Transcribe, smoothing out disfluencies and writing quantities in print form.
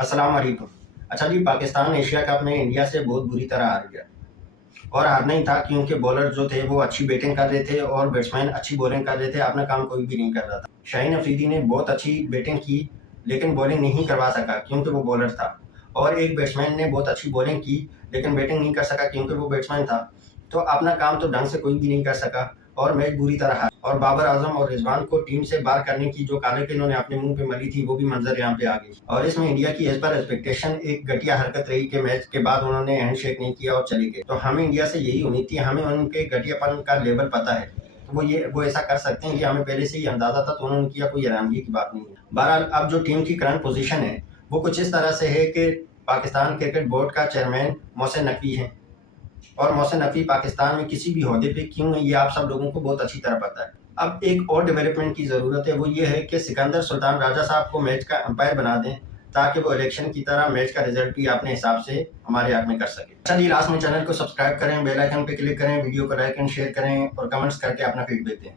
السلام علیکم۔ اچھا جی، پاکستان ایشیا کپ میں انڈیا سے بہت بری طرح ہار گیا، اور ہارنا ہی تھا کیونکہ بولر جو تھے وہ اچھی بیٹنگ کر رہے تھے اور بیٹسمین اچھی بولنگ کر رہے تھے، اپنا کام کوئی بھی نہیں کر رہا تھا۔ شاہین افریدی نے بہت اچھی بیٹنگ کی لیکن بولنگ نہیں کروا سکا کیونکہ وہ بولر تھا، اور ایک بیٹسمین نے بہت اچھی بولنگ کی لیکن بیٹنگ نہیں کر سکا کیونکہ وہ بیٹسمین تھا، تو اپنا کام تو ڈھنگ سے کوئی بھی نہیں کر سکا اور میچ بری طرح ہار۔ اور بابر اعظم اور رضوان کو ٹیم سے باہر کرنے کی جو کالک انہوں نے اپنے منہ پہ ملی تھی وہ بھی منظر یہاں پہ آ گئی، اور اس میں انڈیا کی ایز پر ایکسپیکٹیشن ایک گھٹیا حرکت رہی کہ میچ کے بعد انہوں نے ہینڈ شیک نہیں کیا اور چلے گئے۔ تو ہمیں انڈیا سے یہی امید تھی، ہمیں ان کے گھٹیا پن کا لیول پتہ ہے، تو وہ ایسا کر سکتے ہیں، یہ ہمیں پہلے سے ہی اندازہ تھا، تو انہوں نے کیا، کوئی حیرانگی کی بات نہیں ہے۔ بہرحال اب جو ٹیم کی کرنٹ پوزیشن ہے وہ کچھ اس طرح سے ہے کہ پاکستان کرکٹ بورڈ کا چیئرمین محسن نقوی ہے، اور محسن نقوی پاکستان میں کسی بھی عہدے پہ کیوں ہے یہ آپ سب لوگوں کو بہت اچھی طرح پتہ ہے۔ اب ایک اور ڈیولپمنٹ کی ضرورت ہے، وہ یہ ہے کہ سکندر سلطان راجہ صاحب کو میچ کا امپائر بنا دیں تاکہ وہ الیکشن کی طرح میچ کا رزلٹ بھی اپنے حساب سے ہمارے حق میں کر سکے۔ اچھا جی، لاسٹ میں چینل کو سبسکرائب کریں، بیل آئیکن پہ کلک کریں، ویڈیو کو لائک اینڈ شیئر کریں اور کمنٹس کر کے اپنا فیڈ بیک دیں۔